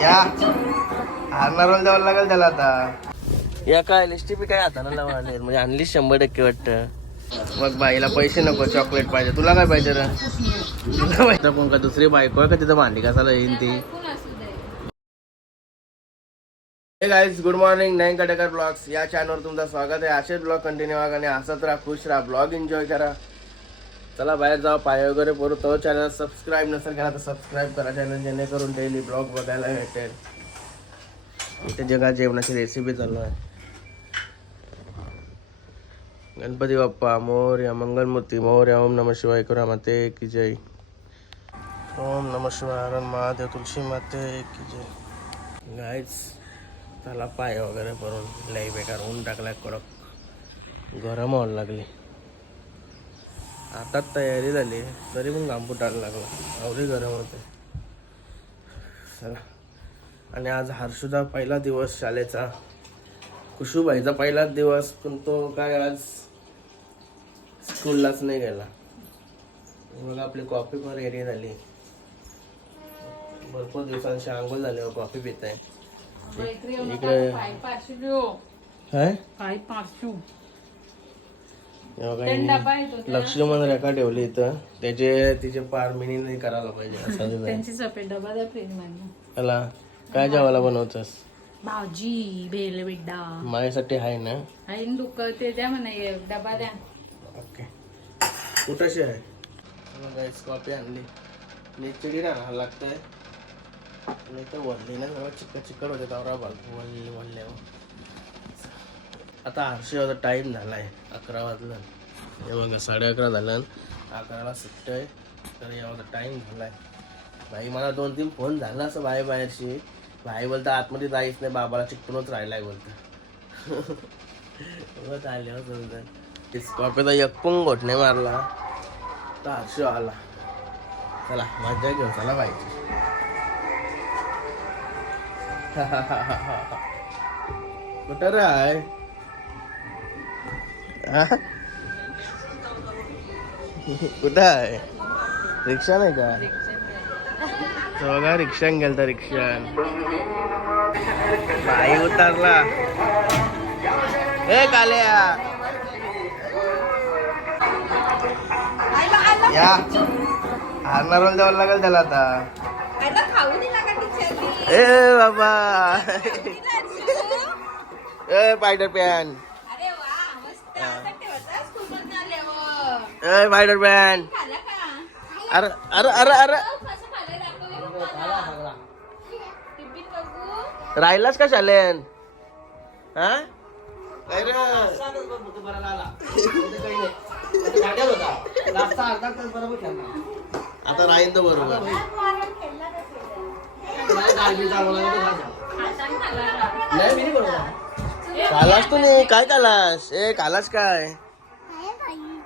या. हारणार द्यावं लागेल त्याला आता. या काय लिस्टी काय हाताला लावा म्हणजे आणली शंभर टक्के वाटतं. मग बाईला पैसे नको चॉकलेट पाहिजे. तुला काय पाहिजे रे? तुला माहिती कोण का दुसरी बायको आहे का तिथं भांडी कसाला येईन ती? हे गाईज गुड मॉर्निंग नाईन कटेकर ब्लॉग्स या चॅनलवर तुमचं स्वागत आहे. असेच ब्लॉग कंटिन्यू व्हा आणि हसत राहा खुश राहा ब्लॉग एन्जॉय करा. चला बाहेर जाऊ पाय वगैरे पडू. तो चॅनल सबस्क्राईब नसेल केला तर सबस्क्राईब करा चॅनल जेणेकरून डेली ब्लॉग बघायला भेटेल. इथे जगा जेवणाची रेसिपी चालू आहे. गणपती बाप्पा मोर्या मंगलमूर्ती मोर्या ओम नम शिवाय करा माते की जय. ओम नम शिवाय हरण महादेव तुलसी माते की जय. गायच त्याला पाय वगैरे भरून लई बेकार ऊन टाकलाय कडक. गरम व्हायला लागली. आता तयारी झाली. तरी पण घाम फुटायला लागला. एवढी गरम होते. चला. आणि आज हर्षुदा पहिला दिवस शाळेचा. कुशूबाईचा पहिलाच दिवस पण तो काय आज स्कूललाच नाही गेला. मग आपली कॉफी पण रेडी झाली. भरपूर दिवसांची आंघोळ झाली कॉफी पित आहे इकडे काय? हे हिने लक्ष्मण रेखा ठेवली इथं. त्याचे तिचे पार मिनी नाही करायला पाहिजे असं. त्यांची डबा द्या त्याला काय जेवायला बनवतोस? भाजी भेल बिड्डा माझ्यासाठी आहे ना? आईन दुख ते द्या म्हणा हे डबा द्या. ओके. कुठाशी आहे? गाईस कॉफी आणली. निचडी ना लागतंय. नाही तर वल्ली ना सगळं चिकट चिकट होते तावरा बाल वल्ली वल्ल्यावर. आता हर्षी होता टाईम आहे अकरा वाजलं. हे बघा साडे अकरा झालं अकराला सुट्टय तर यावर टाईम झाला आहे भाई मला दोन तीन फोन झाला असं बाहेर बाहेरशी. भाई बोलता आतमध्ये जायच नाही बाबाला चिकटूनच राहिलाय बोलतं. बघत आल्यावर बोलतं कॉपीचा एक पण घोटणे मारला. तर हर्ष आला. चला मजा घेऊ चला पाहिजे कुठं राय कुठं आहे? रिक्षा नाही का? तो बघा रिक्षान गेलता रिक्षान. बाई उतरला. ए काल्या. या. हारणार द्यावं लागेल त्याला आता. ए बाबा. ए स्पायडर पॅन. ए स्पायडर पॅन अरे अरे अरे अरे. राहिलाच का शालेन? हा? आता राहील तर बरोबर. कालास तू नाही काय कालास ए कालास काय?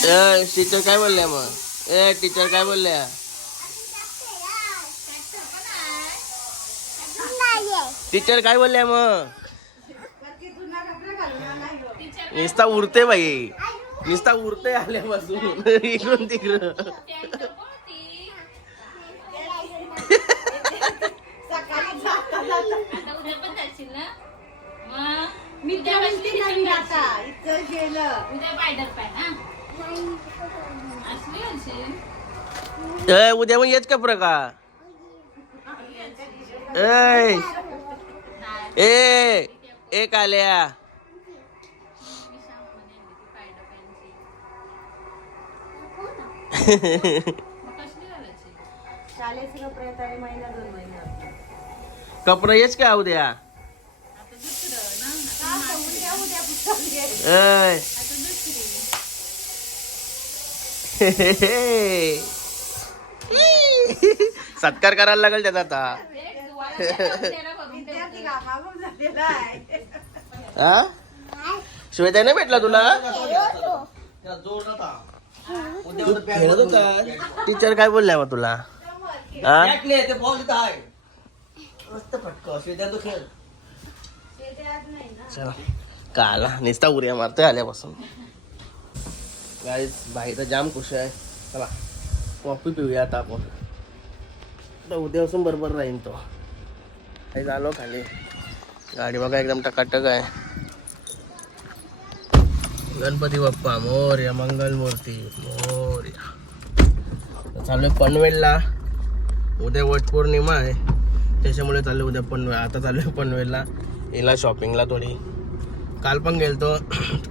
नाही ए ना टीचर काय बोलल्या मग? ए टीचर काय बोलल्या? टीचर काय बोलल्या मग? नुसता उरते बाई. नुसता उरते आल्यापासून. इकडून तिकडं. टेंट कोणती? आता उद्या पण जाशील ना मग मी उद्या बसली पायडर पाय हा. घालशील ए उद्या मग येच का प्रका ए ए ए काल्या. कपडा येच का उद्या? ए आता दुसरी सत्कार करायला लागेल त्याचा आता. श्वेता नाही भेटला तुला? खेळत होता टीचर काय बोलल्या मग तुला? हा? चला. काला नुसता उर्या मारतोय आल्यापासून. गाईज भाई तर जाम खुश आहे. चला कॉफी पिऊया आता आपण. तर उद्यापासून बरोबर राहीन तो. काही झालो खाली. गाडी बघा एकदम टकाटक आहे. गणपती बाप्पा मोर्या मंगल मूर्ती मोर्या चालू पनवेलला. उद्या वट पौर्णिमा आहे. त्याच्यामुळे चालू उद्या पनवेल आता चाललोय पनवेलला. हिला शॉपिंगला थोडी. काल पण गेलतो.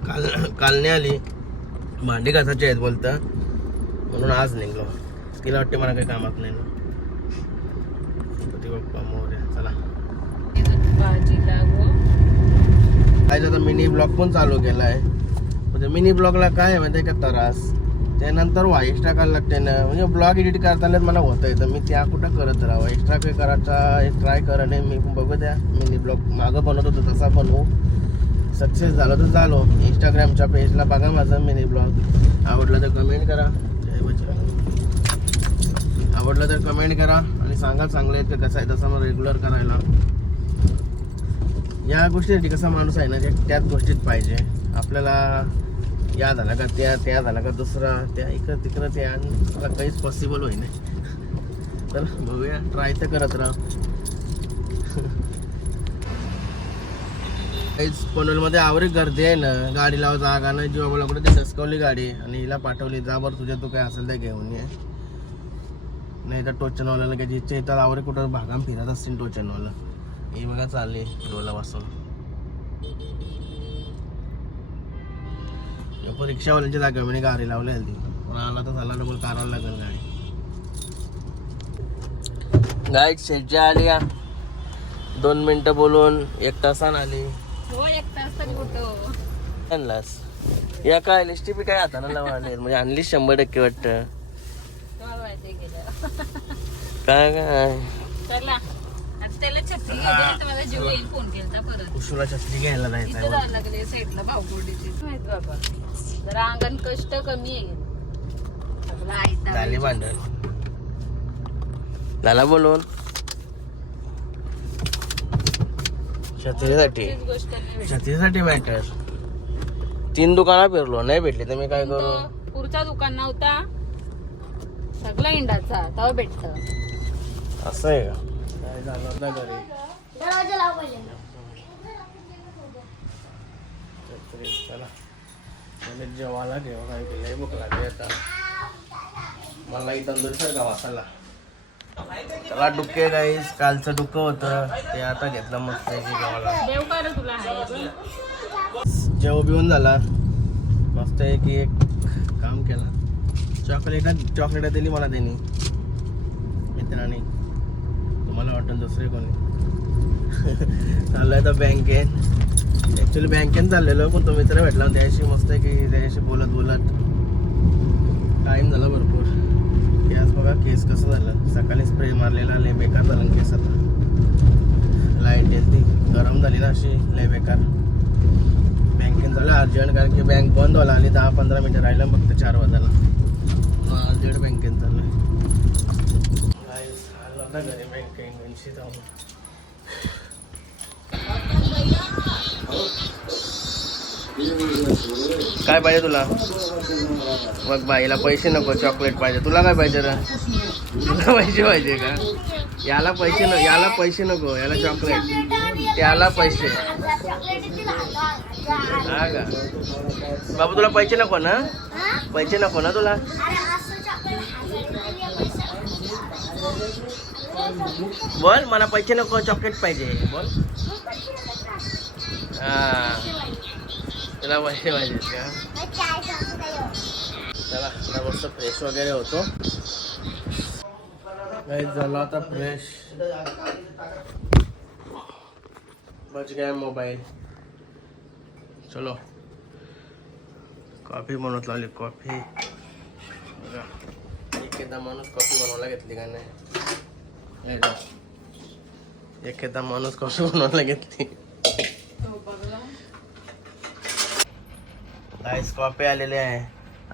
काल काल नाही आली. भांडी घासायची आहेत बोलतं. म्हणून आज निघलो. तिला वाटते मला काही कामात नाही ना. बाप्पा मोर्या. चला. काय तर मिनी ब्लॉग पण चालू केला आहे म्हणजे मिनी ब्लॉगला काय माहिती का त्रास? त्यानंतर वा एक्स्ट्रा करायला लागते ना. म्हणजे ब्लॉग एडिट करताना मला होतं येतं मी त्या कुठं करत राहावं? एक्स्ट्रा काही करायचा ट्राय करणे मी बघू द्या. मिनी ब्लॉग मागं बनवत होतो तसा बनवू. सक्सेस झालो तर झालो इंस्टाग्रामच्या पेजला बघा माझा मिनी ब्लॉग आवडलं तर कमेंट करा. जय आवडलं तर कमेंट करा आणि सांगा चांगलं आहे का कसं आहे तसं मग रेग्युलर करायला. या गोष्टीसाठी कसा माणूस आहे ना जे त्याच गोष्टीत पाहिजे. आपल्याला या झाला का त्या त्या झाला का दुसरा त्या इकडं तिकडं त्या आणि काहीच पॉसिबल होई नाही तर बघूया ट्राय तर करत राहा. काहीच पनवेलमध्ये आवरी गर्दी आहे ना. गाडी लावा जागा नाही जेव्हा मला कुठे ती डसकावली गाडी. आणि हिला पाठवली. जा बरं तुझ्या तू काय असेल ते घेऊन ये. नाही तर टोचनवाल्याला काही इच्छा येतात आवरे कुठं भागाम फिरत असतील टोचनवाला. हे बघा चालली डोला वाचून रिक्षावाल्यांची जागा मी गाडी लावली आहे ती. पण आला तर झाला डबल काढायला लागेल गाडी. गाडी शेटच्या आली दोन मिनटं बोलून एक तासान आली. हो एक तास तरी कुठं आणलास. या काय लिस्टी बी काय हाताना लावा म्हणजे आणली शंभर टक्के वाटतं. तेव्हा माहिती गेलं काय काय? चला. आता त्याला छत्री घ्यायची तर मला जीव येईल फोन केला परत. उशिरा छत्री घ्यायला जायला लागले साईडला भावगोडीची. माहीत बाबा. जरा अंगण कष्ट कमी आहे. आपला आयता झाली भांडण. झाला बोलून? छत्रीसाठी. छत्रीसाठी मॅटर तीन दुकानं फिरलो नाही भेटली तर मी काय करू? तो पुढचा दुकान नव्हता. सगळा इंडाचा तेव्हा भेटत. असं आहे का? काय झालं ना घरी? छत्री, चला. मला जेवायला घेऊ काय केलंय भूक लागली आता. मला तंदूर सारखा वाचायला चला डुक्के गाईस कालचं डुक्क होतं ते आता घेतलं मस्त. जेव बिवून झाला. मस्त आहे की एक काम केला. चॉकलेट चॉकलेट दिली मला त्यांनी मित्रांनी. तुम्हाला वाटून दुसरे कोणी? चाललोय तर बँकेत ॲक्च्युली बँकेत चाललेलो पण तो मित्र भेटला त्याशी मस्त आहे की त्याच्याशी बोलत बोलत टाईम झाला भरपूर. आज बघा केस कसं झालं? सकाळी स्प्रे मारलेला लय बेकार झालं केस आता लाइट येईल ती गरम झाली ना अशी लय बेकार. बँकेत झालं अर्जंट कारण की बँक बंद व्हायला आली दहा पंधरा मिनटं राहिलं फक्त चार वाजायला. अर्जंट बँकेत झालं आलो आता घरी बँकेत जाऊन. काय पाहिजे तुला? मग बाईला पैसे नको चॉकलेट पाहिजे. तुला काय पाहिजे रा तुला पैसे पाहिजे का? याला पैसे नको याला पैसे नको याला चॉकलेट त्याला पैसे. हा का? बाबू तुला पैसे नको ना? पैसे नको ना तुला? बोल मला पैसे नको चॉकलेट पाहिजे. बोल. हा. तुला पैसे पाहिजेत का? चला आता मस्त फ्रेश वगैरे होतो. काही झालं आता फ्रेश बच गया मोबाईल चलो. कॉफी बनवत लावली कॉफी एकदा माणूस कॉफी बनवायला घेतली का नाही? एकदा माणूस कॉफी बनवायला घेतली. आईस कॉपी आलेले आहे.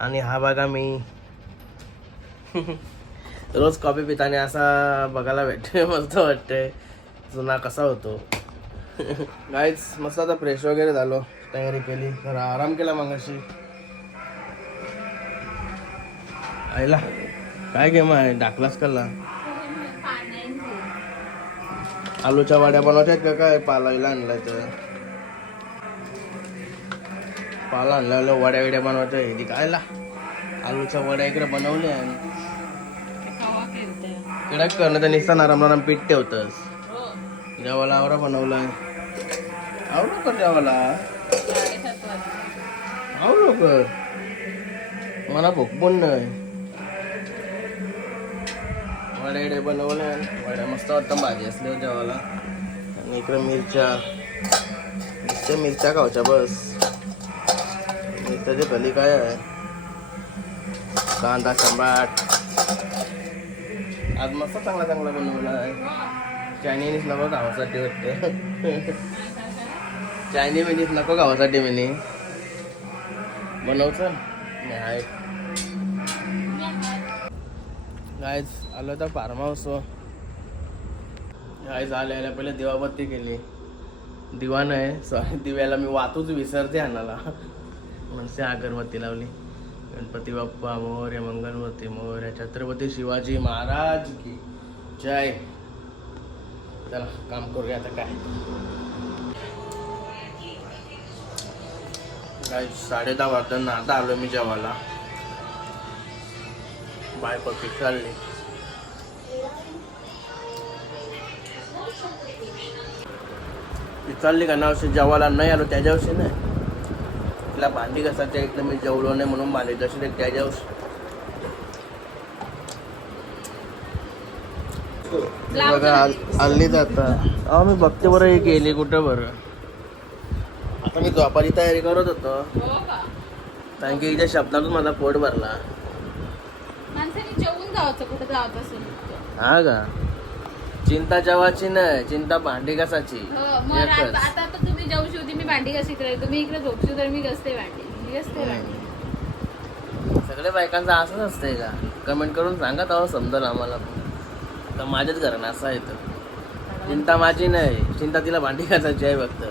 आणि हा बघा मी. रोज कॉफी पिताने असा बघायला भेटते मस्त वाटते जुना कसा होतो. गाईच मस्त आता फ्रेश वगैरे झालो. तयारी केली. जरा आराम केला मगाशी. आईला. काय गेम आहे? डाकलाच कल्ला आलूच्या वाड्या बनवायच्या आहेत का काय? पालायला आणलाय तर. पाला आणल्या वड्या वड्या बनवतो आहे ती कायला आलूच्या वड्या इकडे बनवल्या कडक करणं तर निस्ता ना नरम पीठ ठेवतस. देवाला आवरा बनवला. आव लवकर देवाला. आव लवकर मला भूक पण नाही. वड्या इडे बनवल्या वड्या मस्त वाटतं भाजी असल्यावर हो देवाला. आणि इकडे मिरच्या. मिरच्या मिरच्या खावच्या बस. त्याचे भली काय आहे? कांदा सम्राट आज मस्त चांगला चांगला बनवला आहे. चायनीज नको गावासाठी वाटते. चायनी मिनीज नको गावासाठी मिनी बनवचं नाही. आहे गायज आलो तर फार्म हाऊस गायज आले आल्या पहिले दिवाबत्ती केली. दिवा नाही. सॉरी दिव्याला मी वातूच विसरते आणाला मनसे अगरबत्ती लावली. गणपती बाप्पा मोर्या मंगलमूर्ती मोर्या छत्रपती शिवाजी महाराज की जय. चला काम करूया आता काय. काय साडे दहा वाजता आता आलो मी जेवायला. बायको फिक्स चालली. ती चालली का? नावशी जेवायला नाही आलो वर्षी नाही. तिला भांडी कसाच्या इकडे मी जेवलो नाही म्हणून भांडी जशी ते त्याच्यावशी बघा आल- जाता अहो मी बघते बरं ही गेली कुठं बरं. आता मी झोपाची तयारी करत होतो. कारण की हिच्या शब्दातून माझा पोट भरला. हा का? चिंता जेवाची नाही चिंता भांडी कसाची तुम्ही जेवशी होती मी भांडी कशी करायची तुम्ही इकडे झोपशी तर मी घसते भांडी. मी घसते भांडी. सगळ्या बायकांचं असंच असतंय का? कमेंट करून सांगा तेव्हा समजेल आम्हाला. पण तर माझ्याच घरानं असं आहे तर. चिंता माझी नाही. चिंता तिला भांडी घासायची आहे फक्त.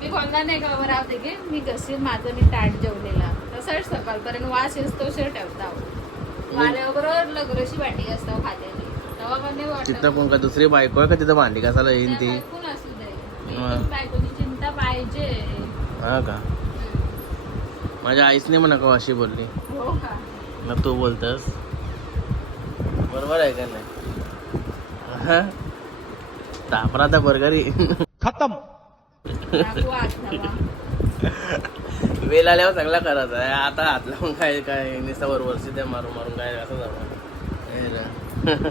मी बोलणार नाही का बाबा राहते की. मी घसीन माझं मी ताट जेवलेला. तसंच सकाळपर्यंत वास येतो शेर ठेवता. वाऱ्याबरोबर लगरोशी भांडी घासता खात्याने. तेव्हा पण नाही वाटत तिथं कोण का दुसरी बायको आहे का तिथं भांडी घासायला येईन ती? कोण असू चिंता पाहिजे. हा का? माझ्या आईसने म्हणा का अशी बोलली. हो का? मग तू बोलतस. बरोबर आहे का नाही? हा? तापरा तर बर्गरी. हवा. वेल आल्यावर चांगला करायचा आहे. आता हात लावून काय काय नुसतं बरोबर ते मारून मारून काय असं जावं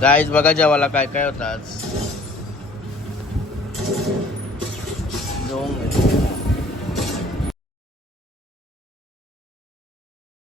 गाईज बघा जेवायला काय काय होतं आज.